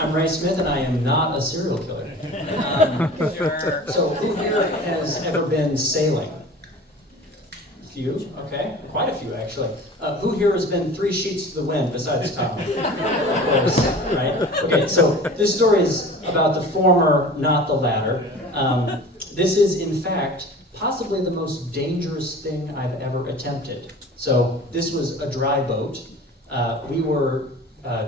I'm Ray Smith, and I am not a serial killer. So who here has ever been sailing? A few, okay, quite a few actually. Who here has been 3 sheets to the wind besides Tom? Of course, right? Okay, so this story is about the former, not the latter. This is, in fact, possibly the most dangerous thing I've ever attempted. So this was a dry boat. We were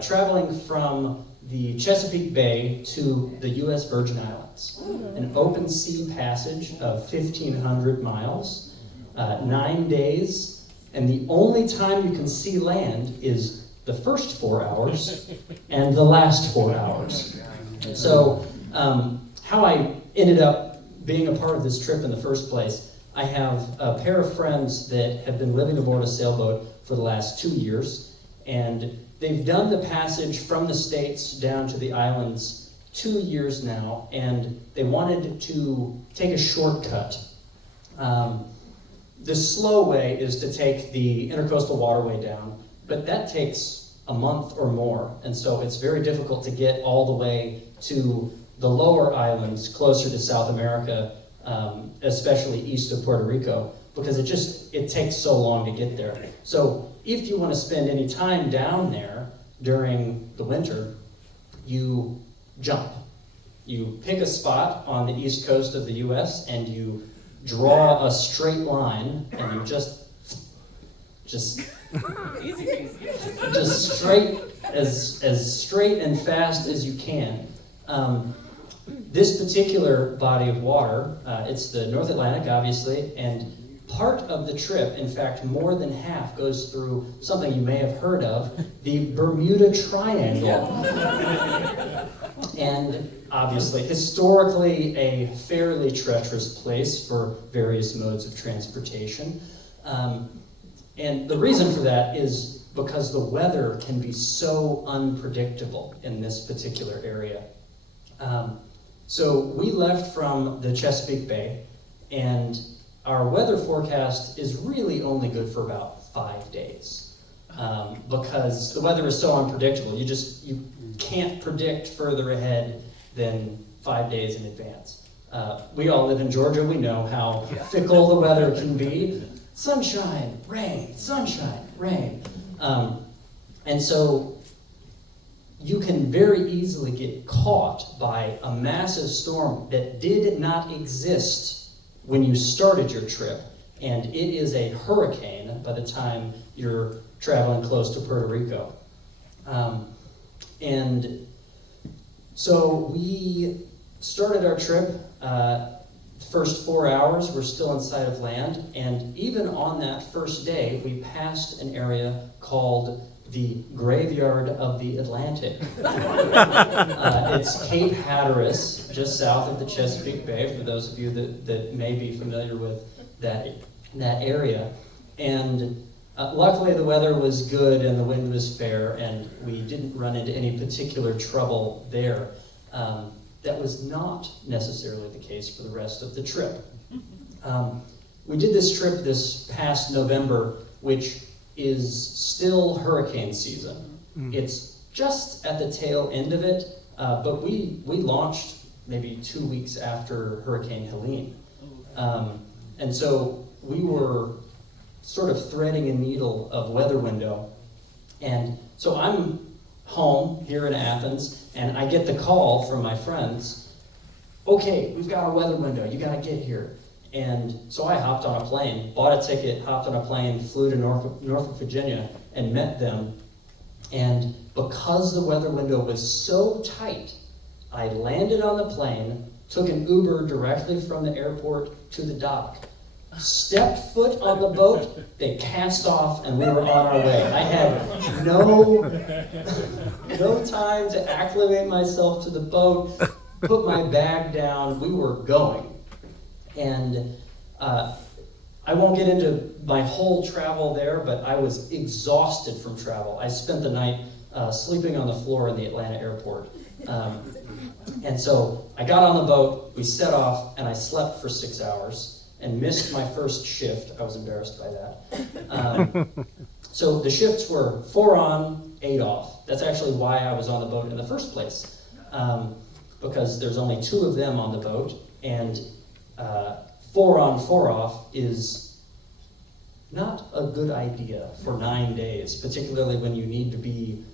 traveling from the Chesapeake Bay to the U.S. Virgin Islands, an open sea passage of 1,500 miles, 9 days, and the only time you can see land is the first 4 hours and the last 4 hours. So how I ended up being a part of this trip in the first place, I have a pair of friends that have been living aboard a sailboat for the last 2 years, and they've done the passage from the States down to the islands 2 years now, and they wanted to take a shortcut. The slow way is to take the intercoastal waterway down, but that takes a month or more, and so it's very difficult to get all the way to the lower islands closer to South America, especially east of Puerto Rico, because it takes so long to get there. So if you want to spend any time down there during the winter, you jump. You pick a spot on the east coast of the US and you draw a straight line, and you just straight, as straight and fast as you can. This particular body of water, it's the North Atlantic, obviously, and part of the trip, in fact, more than half, goes through something you may have heard of, the Bermuda Triangle. And obviously, historically, a fairly treacherous place for various modes of transportation. And the reason for that is because the weather can be so unpredictable in this particular area. So we left from the Chesapeake Bay, and our weather forecast is really only good for about 5 days, because the weather is so unpredictable. You can't predict further ahead than 5 days in advance. We all live in Georgia. We know how fickle the weather can be. Sunshine, rain, sunshine, rain. And so you can very easily get caught by a massive storm that did not exist when you started your trip, and it is a hurricane by the time you're traveling close to Puerto Rico. And so we started our trip. First 4 hours, we're still in sight of land, and even on that first day, we passed an area called the Graveyard of the Atlantic. It's Cape Hatteras, just south of the Chesapeake Bay, for those of you that may be familiar with that area. And luckily the weather was good and the wind was fair, and we didn't run into any particular trouble there. That was not necessarily the case for the rest of the trip. We did this trip this past November, which is still hurricane season. It's just at the tail end of it, but we launched maybe 2 weeks after Hurricane Helene. And so we were sort of threading a needle of weather window. And so I'm home here in Athens, and I get the call from my friends, okay, we've got a weather window, you gotta get here. And so I hopped on a plane, bought a ticket, hopped on a plane, flew to Norfolk, Virginia, and met them. And because the weather window was so tight, I landed on the plane, took an Uber directly from the airport to the dock, stepped foot on the boat, they cast off, and we were on our way. I had no time to acclimate myself to the boat, put my bag down, we were going. And I won't get into my whole travel there, but I was exhausted from travel. I spent the night sleeping on the floor in the Atlanta airport. And so I got on the boat, we set off, and I slept for 6 hours and missed my first shift. I was embarrassed by that. So the shifts were 4 on, 8 off. That's actually why I was on the boat in the first place. because there's only 2 of them on the boat, and 4 on, 4 off is not a good idea for 9 days, particularly when you need to be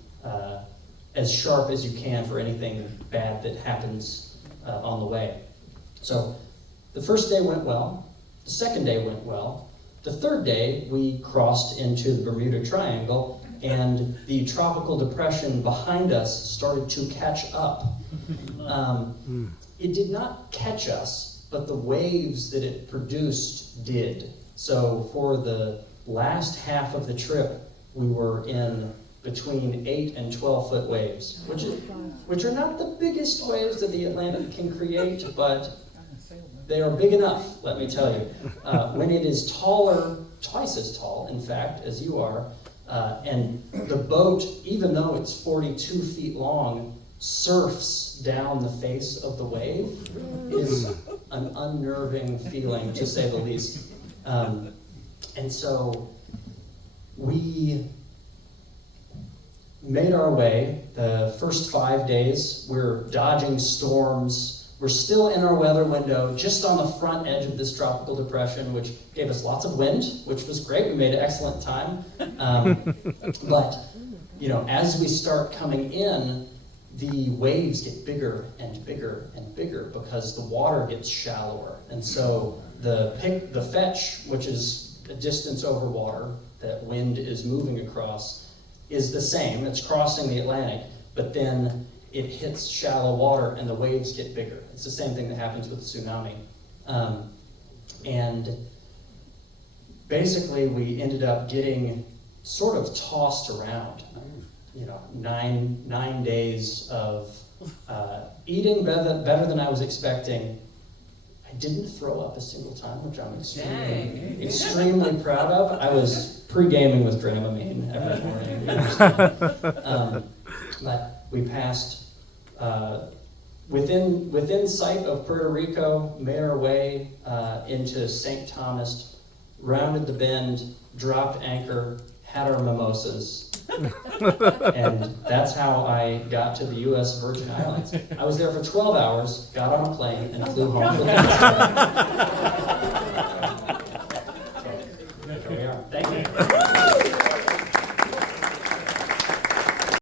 as sharp as you can for anything bad that happens on the way. So the first day went well, the second day went well, the third day we crossed into the Bermuda Triangle, and the tropical depression behind us started to catch up. It did not catch us, but the waves that it produced did. So for the last half of the trip, we were in between 8 and 12 foot waves, which are not the biggest waves that the Atlantic can create, but they are big enough, let me tell you. When it is taller, twice as tall, in fact, as you are, and the boat, even though it's 42 feet long, surfs down the face of the wave, is an unnerving feeling, to say the least. And so we made our way. The first 5 days, we're dodging storms. We're still in our weather window, just on the front edge of this tropical depression, which gave us lots of wind, which was great. We made an excellent time. But, as we start coming in, the waves get bigger and bigger and bigger because the water gets shallower. And so the fetch, which is a distance over water that wind is moving across, is the same. It's crossing the Atlantic, but then it hits shallow water and the waves get bigger. It's the same thing that happens with a tsunami. And basically we ended up getting sort of tossed around. 9 days of eating better than I was expecting. I didn't throw up a single time, which I'm extremely proud of. I was pre-gaming with Dramamine every morning. But we passed within sight of Puerto Rico, made our way into St. Thomas, rounded the bend, dropped anchor, had our mimosas. And that's how I got to the U.S. Virgin Islands. I was there for 12 hours, got on a plane, and flew home for the next day.